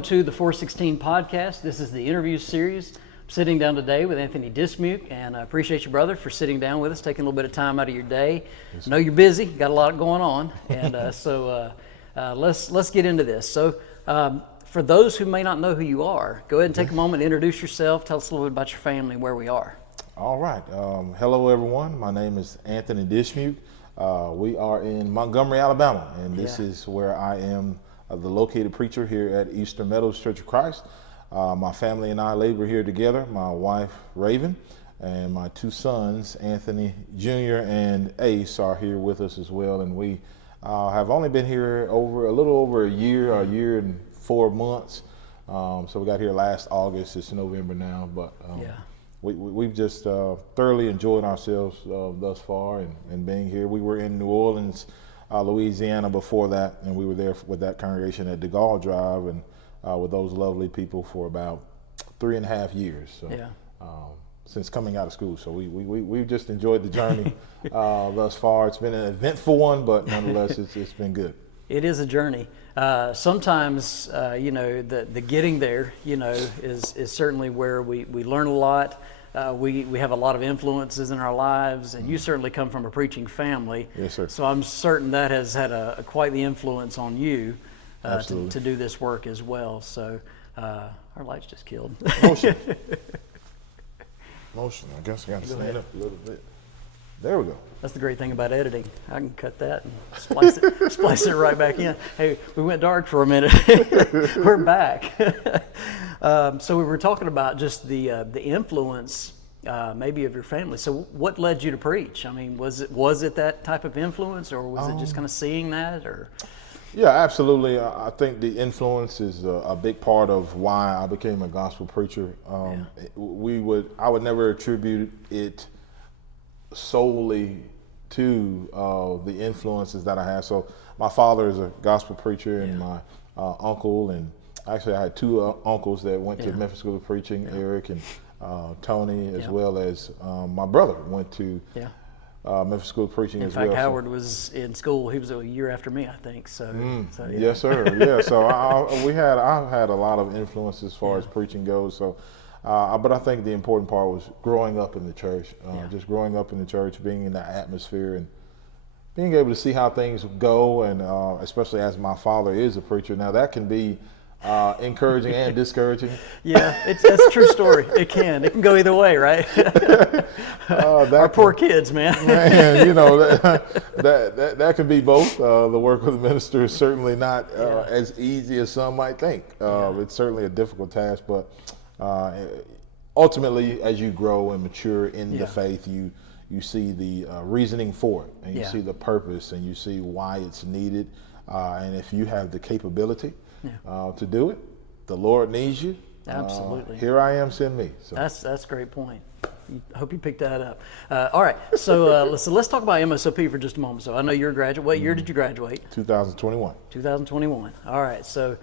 welcome to the 416 podcast. This is the interview series. I'm sitting down today with Anthony Dismuke, and I appreciate you, brother, for sitting down with us, taking a little bit of time out of your day. I know you're busy, got a lot going on, and so let's get into this. So for those who may not know who you are, go ahead and take a moment, introduce yourself, tell us a little bit about your family and where we are. All right. Hello, everyone. My name is Anthony Dismuke. We are in Montgomery, Alabama, and this is where I am the located preacher here at Eastern Meadows Church of Christ. My family and I labor here together. My wife, Raven, and my two sons, Anthony Jr. and Ace, are here with us as well. And we have only been here a little over a year and 4 months. So we got here last August. It's November now, but we've just thoroughly enjoyed ourselves thus far and being here. We were in New Orleans, Louisiana before that, and we were there with that congregation at DeGaulle Drive and with those lovely people for about 3.5 years. So, since coming out of school, so we just enjoyed the journey thus far. It's been an eventful one, but nonetheless, it's been good. It is a journey. Sometimes, the getting there, is certainly where we learn a lot. We have a lot of influences in our lives, and you certainly come from a preaching family. Yes, sir. So I'm certain that has had quite the influence on you to do this work as well. So our lights just killed. Motion. I guess I got to stand up a little bit. There we go. That's the great thing about editing. I can cut that and splice it right back in. Hey, we went dark for a minute. We're back. So we were talking about just the influence maybe of your family. So what led you to preach? I mean, was it that type of influence, or was it just kind of seeing that, or? Yeah, absolutely. I think the influence is a big part of why I became a gospel preacher. I would never attribute it solely to the influences that I had. So my father is a gospel preacher, and my uncle, and actually I had two uncles that went to Memphis School of Preaching, Eric and Tony, as well as my brother went to Memphis School of Preaching as well. In fact, Howard was in school. He was a year after me, I think. So yes, sir. Yeah. So I've had a lot of influence as far as preaching goes. So, but I think the important part was growing up in the church. Just growing up in the church, being in that atmosphere, and being able to see how things go, and especially as my father is a preacher. Now that can be encouraging and discouraging. That's a true story. It can go either way, right? Our poor kids, man. That can be both. The work of the minister is certainly not as easy as some might think. It's certainly a difficult task, but ultimately, as you grow and mature in the faith, you see the reasoning for it, and you see the purpose, and you see why it's needed, and if you have the capability to do it, the Lord needs you. Absolutely. Here I am, send me. So. That's a great point. I hope you picked that up. All right, so let's talk about MSOP for just a moment. So I know you're a graduate. What year did you graduate? 2021. 2021. All right, so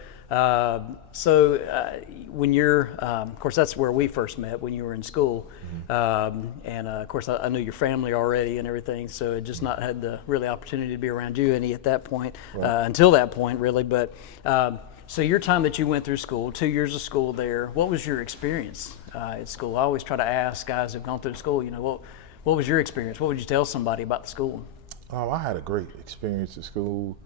when you're, of course, that's where we first met, when you were in school, and of course I knew your family already and everything, so I just not had the really opportunity to be around you any at that point, until that point really. But so your time that you went through school, 2 years of school there, what was your experience at school? I always try to ask guys who've gone through school, what was your experience? What would you tell somebody about the school? I had a great experience at school.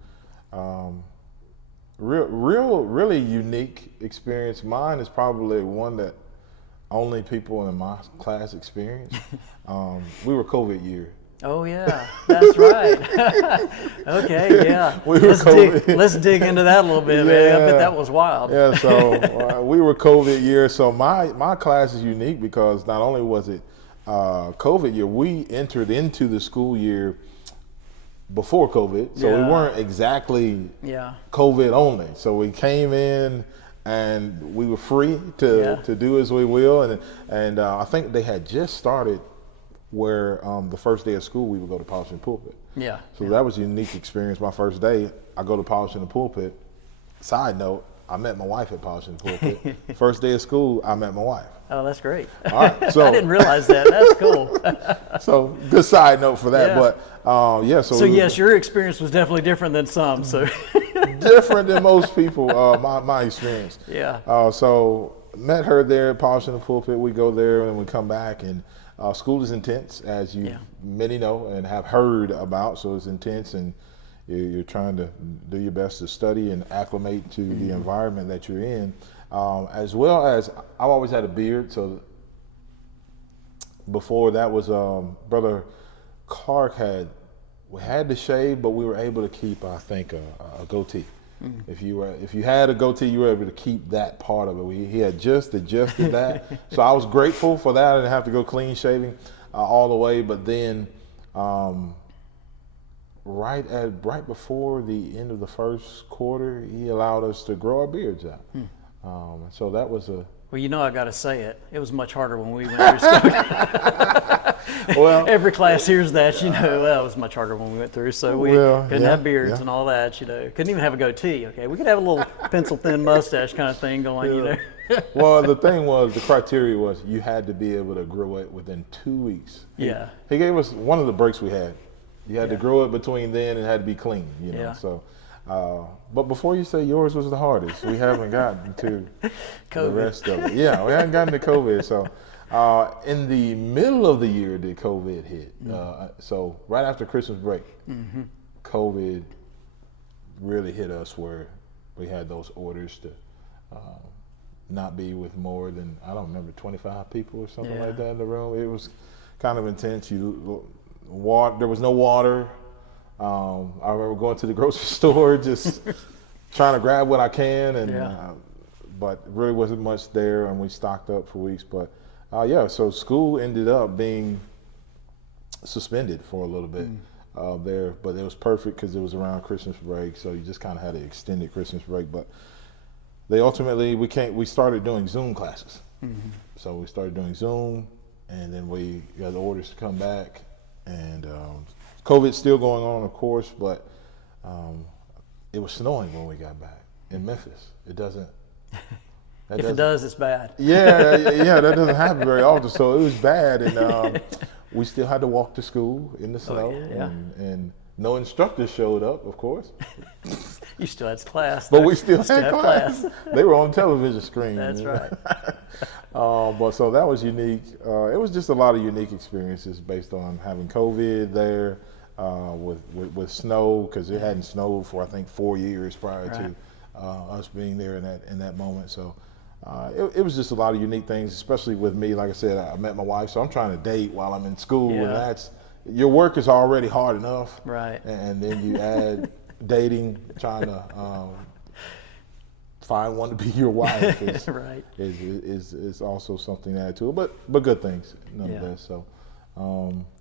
Really unique experience. Mine is probably one that only people in my class experience. We were COVID year. Oh yeah, that's right. Okay, yeah. Let's dig into that a little bit, man. I bet that was wild. Yeah, so we were COVID year. So my class is unique because not only was it COVID year, we entered into the school year before COVID, so we weren't exactly COVID only. So we came in and we were free to do as we will, and I think they had just started where the first day of school we would go to polishing the pulpit. So that was a unique experience. My first day, I go to polishing the pulpit. Side note, I met my wife at Polishing the Pulpit. First day of school, I met my wife. Oh, that's great. All right, so I didn't realize that. That's cool. So good side note for that, Yeah. but yeah. So yes, your experience was definitely different than some. So different than most people. My experience. yeah. So met her there at Polishing the Pulpit. We go there and we come back, and school is intense, as you many know and have heard about. So it's intense, and you're trying to do your best to study and acclimate to the environment that you're in. As well as I've always had a beard, so before that was Brother Clark had to shave, but we were able to keep, I think, a goatee. If you had a goatee, you were able to keep that part of it. He had just adjusted that, so I was grateful for that. I didn't have to go clean shaving all the way. But then, right before the end of the first quarter, he allowed us to grow our beards out. So that was a. Well, I got to say it. It was much harder when we went through school. Well, every class hears that, well, it was much harder when we went through. So we couldn't have beards and all that, Couldn't even have a goatee, okay? We could have a little pencil-thin mustache kind of thing going, Well, the thing was, the criteria was you had to be able to grow it within 2 weeks. He gave us one of the breaks we had. You had to grow it between then and it had to be clean, So, but before you say yours was the hardest, we haven't gotten to the rest of it. Yeah, we haven't gotten to COVID. So, in the middle of the year did COVID hit. So right after Christmas break, COVID really hit us, where we had those orders to not be with more than, I don't remember, 25 people or something like that in the room. It was kind of intense. There was no water. I remember going to the grocery store, just trying to grab what I can, and but really wasn't much there, and we stocked up for weeks. But so school ended up being suspended for a little bit there, but it was perfect because it was around Christmas break, so you just kind of had an extended Christmas break. But we started doing Zoom classes. So we started doing Zoom, and then we got the orders to come back, and COVID's still going on, of course, but it was snowing when we got back in Memphis. It doesn't. If it does, it's bad. Yeah, that doesn't happen very often. So it was bad, and we still had to walk to school in the snow, and no instructors showed up, of course. You still had class, but we still had class. They were on television screen. That's right. But so that was unique. It was just a lot of unique experiences based on having COVID there, with snow, because it hadn't snowed for I think 4 years prior to us being there in that moment. So it was just a lot of unique things, especially with me. Like I said, I met my wife, so I'm trying to date while I'm in school, and your work is already hard enough, right? And then you add dating, trying to find one to be your wife is also something to add to it, but good things nonetheless. So,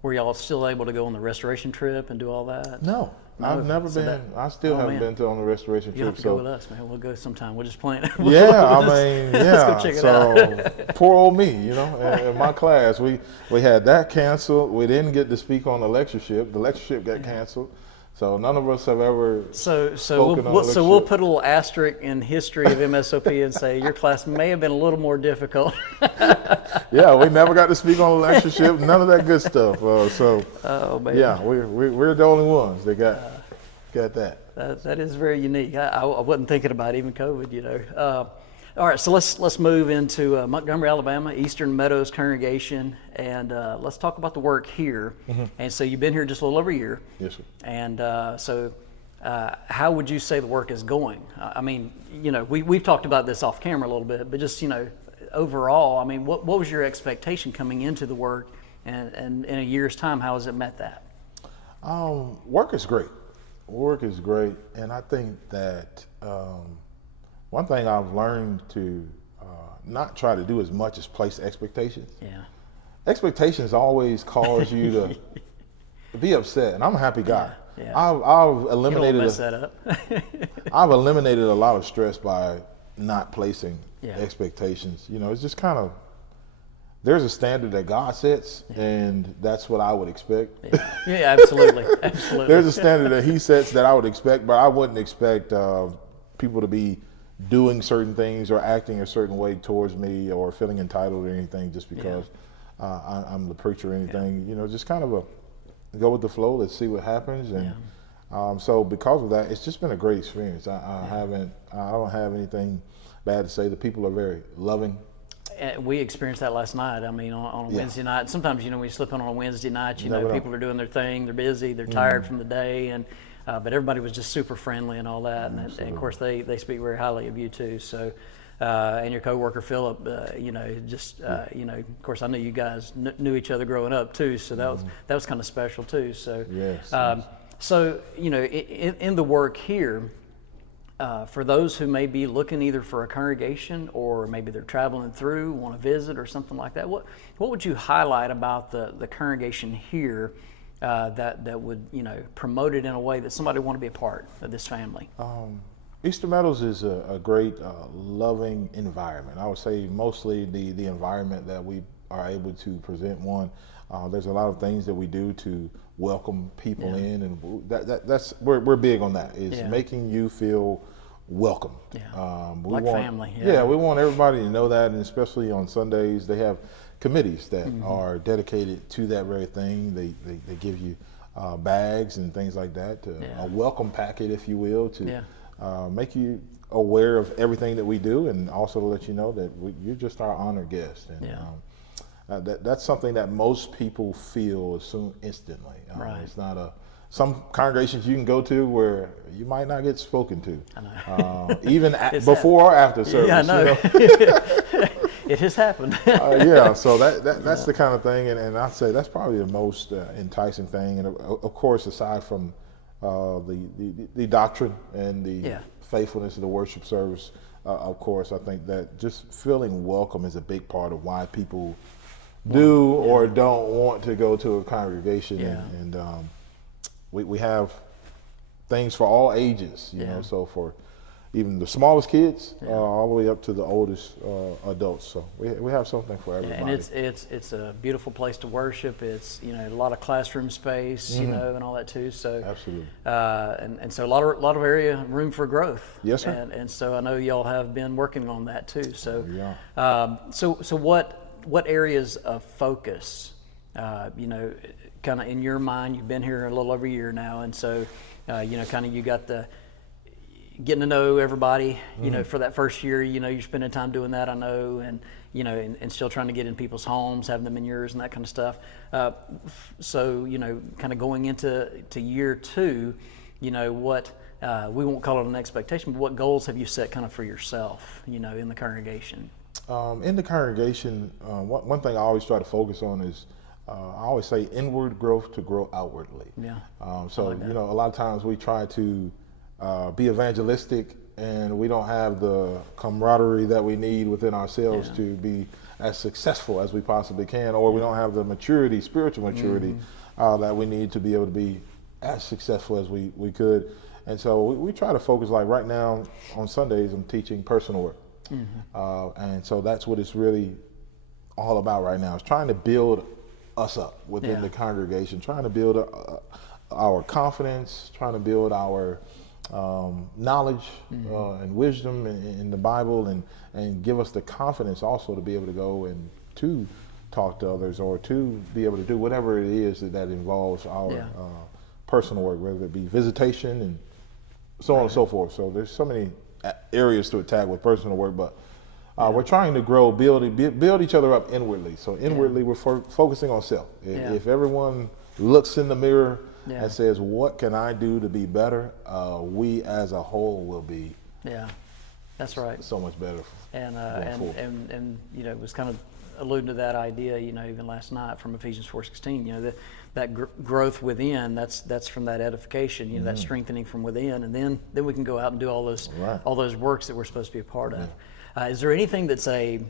were y'all still able to go on the restoration trip and do all that? No, I've never been. I still haven't been on the restoration You'll trip. have to go with us, man. We'll go sometime. We'll just plan it. Let's go check it out. Poor old me, in my class, we had that canceled. We didn't get to speak on the lectureship. The lectureship got canceled. So none of us have ever spoken on So we'll put a little asterisk in history of MSOP and say your class may have been a little more difficult. We never got to speak on the lectureship. None of that good stuff. Oh man. Yeah, we're the only ones that got that. That is very unique. I wasn't thinking about even COVID. All right, so let's move into Montgomery, Alabama, Eastern Meadows congregation, and let's talk about the work here. And so you've been here just a little over a year. Yes, sir. And so how would you say the work is going? I mean, we've talked about this off camera a little bit, but just, overall, I mean, what was your expectation coming into the work, and in a year's time, how has it met that? Work is great. Work is great, and I think that one thing I've learned to not try to do as much as place expectations. Yeah. Expectations always cause you to be upset, and I'm a happy guy. Yeah. I've eliminated. You don't mess that up. I've eliminated a lot of stress by not placing Yeah. expectations. You know, it's just kind of, there's a standard that God sets, and that's what I would expect. Yeah, absolutely. Absolutely. There's a standard that He sets that I would expect, but I wouldn't expect people to be doing certain things or acting a certain way towards me or feeling entitled or anything just because I'm the preacher or anything. You know, just kind of go with the flow. Let's see what happens. And so because of that, it's just been a great experience. I don't have anything bad to say. The people are very loving. We experienced that last night. I mean, on a Wednesday night. Sometimes, you know, when you slip on a Wednesday night, you know, people are doing their thing. They're busy. They're tired from the day, and but everybody was just super friendly and all that. And of course, they speak very highly of you too. So, and your coworker Philip, you know, just you know, of course, I knew you guys knew each other growing up too. So that was kind of special too. So, so you know, in the work here. For those who may be looking either for a congregation or maybe they're traveling through, want to visit or something like that, what would you highlight about the congregation here that would, you know, promote it in a way that somebody would want to be a part of this family? Easter Meadows is a great loving environment. I would say mostly the environment that we are able to present one. There's a lot of things that we do to welcome people in, and that's we're big on that. Is making you feel welcome. We like want, family. We want everybody to know that, and especially on Sundays, they have committees that are dedicated to that very thing. They give you bags and things like that, a welcome packet, if you will, to make you aware of everything that we do, and also to let you know that you're just our honored guest. And that's something that most people feel instantly. It's not some congregations you can go to where you might not get spoken to, even before or after service. Yeah, I know. You know? It has happened. So that's the kind of thing, and I'd say that's probably the most enticing thing. And of course, aside from the doctrine and the faithfulness of the worship service, of course, I think that just feeling welcome is a big part of why people do or don't want to go to a congregation. And we have things for all ages, you know, so for even the smallest kids all the way up to the oldest adults. So we have something for everybody. And it's a beautiful place to worship. It's, you know, a lot of classroom space, you know, and all that too. So absolutely. And so a lot of area room for growth. Yes, sir. And so I know y'all have been working on that too. So so what areas of focus, you know, kind of in your mind? You've been here a little over a year now, and so you know, kind of you got the getting to know everybody, you know, for that first year. You know, you're spending time doing that, I know, and you know, and still trying to get in people's homes, having them in yours, and that kind of stuff. So you know, kind of going into year two, you know, what we won't call it an expectation, but what goals have you set kind of for yourself, you know, in the congregation? In the congregation, one thing I always try to focus on is I always say inward growth to grow outwardly. So like you know, a lot of times we try to be evangelistic, and we don't have the camaraderie that we need within ourselves to be as successful as we possibly can, or we don't have the maturity, spiritual maturity that we need to be able to be as successful as we could. And so we try to focus, like right now on Sundays, I'm teaching personal work. And so that's what it's really all about right now, is trying to build us up within the congregation, trying to build our confidence, trying to build our knowledge and wisdom in the Bible, and give us the confidence also to be able to go and to talk to others, or to be able to do whatever it is that involves our personal work, whether it be visitation and so on and so forth. So there's so many areas to attack with personal work, but we're trying to grow, build each other up inwardly. So inwardly, we're focusing on self. If everyone looks in the mirror and says, what can I do to be better, we as a whole will be that's right, so much better. And you know, it was kind of alluding to that idea, you know, even last night from Ephesians 4:16, you know, that growth within, that's from that edification, you know, that strengthening from within, and then we can go out and do all those works that we're supposed to be a part of. Is there anything that's a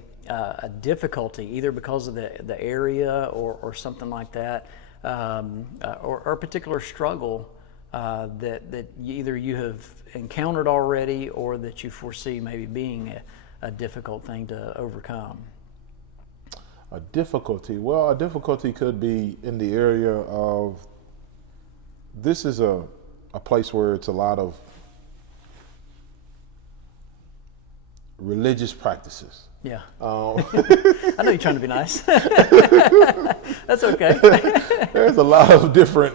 difficulty, either because of the area or something like that, or a particular struggle that either you have encountered already, or that you foresee maybe being a difficult thing to overcome? A difficulty? Well, a difficulty could be in the area of, this is a place where it's a lot of religious practices. Yeah. I know you're trying to be nice. That's okay. There's a lot of different,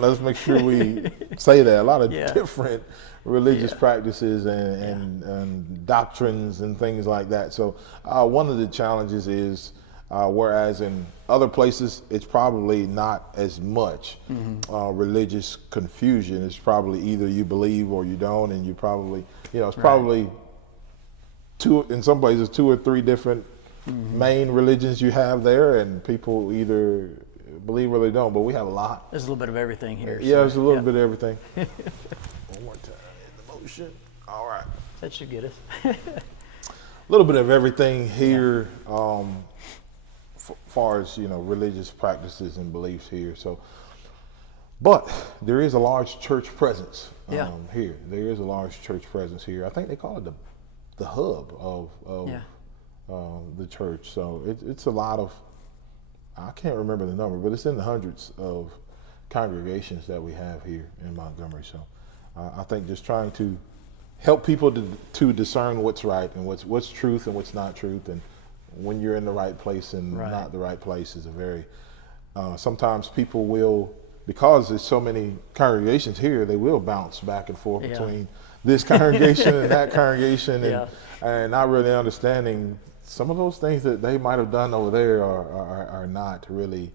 let's make sure we say that, a lot of different religious practices and doctrines and things like that. So one of the challenges is, whereas in other places, it's probably not as much religious confusion. It's probably either you believe or you don't, and you probably, it's probably in some places, 2 or 3 different main religions you have there, and people either believe or they don't, but we have a lot. There's a little bit of everything here. Yeah, there's a little bit of everything. One more time in the motion. All right. That should get us. A little bit of everything here, far as, religious practices and beliefs here. So, but there is a large church presence here. There is a large church presence here. I think they call it the hub of the church. So it's a lot of, I can't remember the number, but it's in the hundreds of congregations that we have here in Montgomery. So I think just trying to help people to discern what's right and what's truth and what's not truth, and when you're in the right place and not the right place is a very, sometimes people will, because there's so many congregations here, they will bounce back and forth between this congregation and that congregation, and not really understanding some of those things that they might have done over there are not really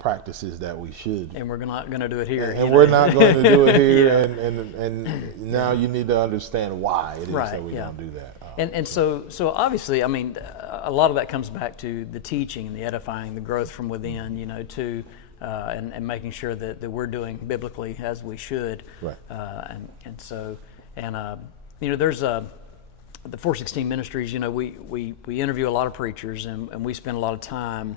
practices that we should. And we're not going to do it here. And we're not going to do it here. And now you need to understand why it is that we don't do that. And so obviously, I mean, a lot of that comes back to the teaching and the edifying, the growth from within, to and making sure that we're doing biblically as we should. Right. There's the 416 Ministries, we interview a lot of preachers, and we spend a lot of time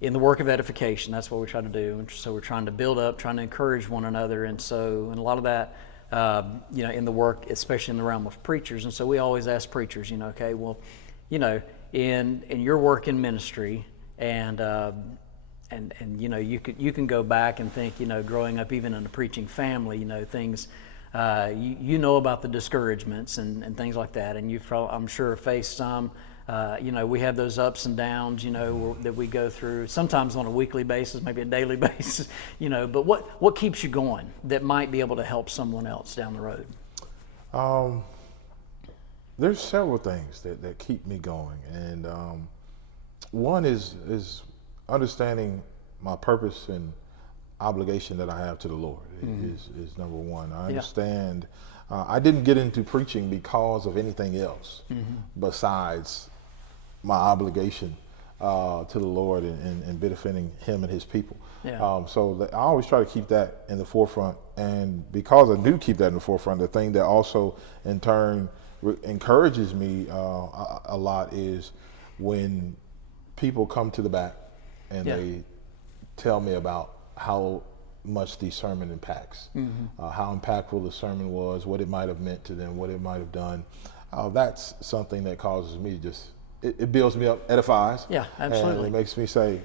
in the work of edification. That's what we try to do. And so we're trying to build up, trying to encourage one another. And a lot of that, in the work, especially in the realm of preachers. And so we always ask preachers, okay, well, in your work in ministry, and you can go back and think, growing up even in a preaching family, things, you know about the discouragements and things like that, and you've I'm sure faced some. We have those ups and downs, that we go through, sometimes on a weekly basis, maybe a daily basis, but what keeps you going that might be able to help someone else down the road? There's several things that keep me going, and one is understanding my purpose and obligation that I have to the Lord is number one. I understand. I didn't get into preaching because of anything else besides my obligation to the Lord and benefiting Him and His people. So I always try to keep that in the forefront, and because I do keep that in the forefront, the thing that also in turn encourages me a lot is when people come to the back and they tell me about how much the sermon impacts, how impactful the sermon was, what it might have meant to them, what it might have done. That's something that causes me to it builds me up, edifies. Yeah, absolutely. And it makes me say,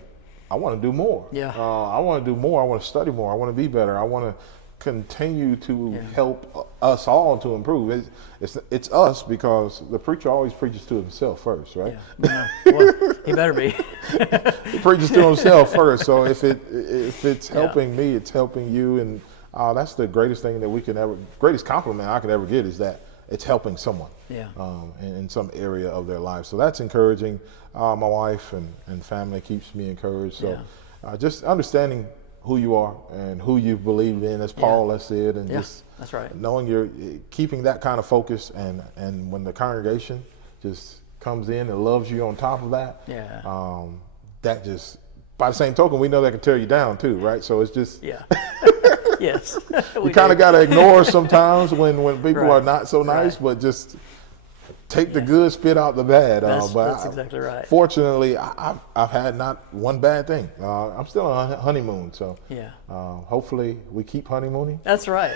I want to do more. I want to do more. I want to study more. I want to be better. I want to continue to help us all to improve. It's us, because the preacher always preaches to himself first, right? Well, he better be. He preaches to himself first. So if it's helping me, it's helping you, and that's the greatest thing that we can ever, greatest compliment I could ever get, is that it's helping someone in some area of their life. So that's encouraging. My wife and family keeps me encouraged. So just understanding who you are and who you've believed in, as Paul has said, and just that's right. knowing you're keeping that kind of focus, and when the congregation just comes in and loves you on top of that, that just, by the same token, we know that can tear you down too, right? So it's just yes, we kind of got to ignore sometimes when people are not so nice, but just take the good, spit out the bad. That's exactly right. Fortunately, I've had not one bad thing. I'm still on a honeymoon, so hopefully we keep honeymooning. That's right.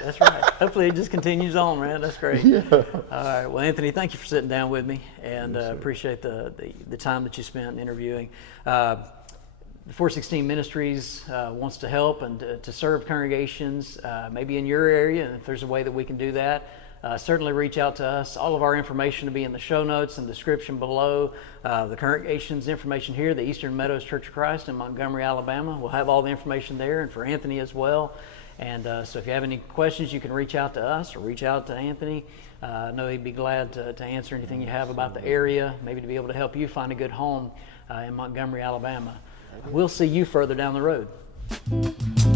Hopefully it just continues on, man. That's great. All right. Well, Anthony, thank you for sitting down with me, and appreciate the time that you spent interviewing. The 416 Ministries wants to help and to serve congregations, maybe in your area, and if there's a way that we can do that, certainly reach out to us. All of our information will be in the show notes and description below. The congregation's information here, the Eastern Meadows Church of Christ in Montgomery, Alabama. We'll have all the information there, and for Anthony as well. And so if you have any questions, you can reach out to us or reach out to Anthony. I know he'd be glad to answer anything you have about the area, maybe to be able to help you find a good home in Montgomery, Alabama. We'll see you further down the road.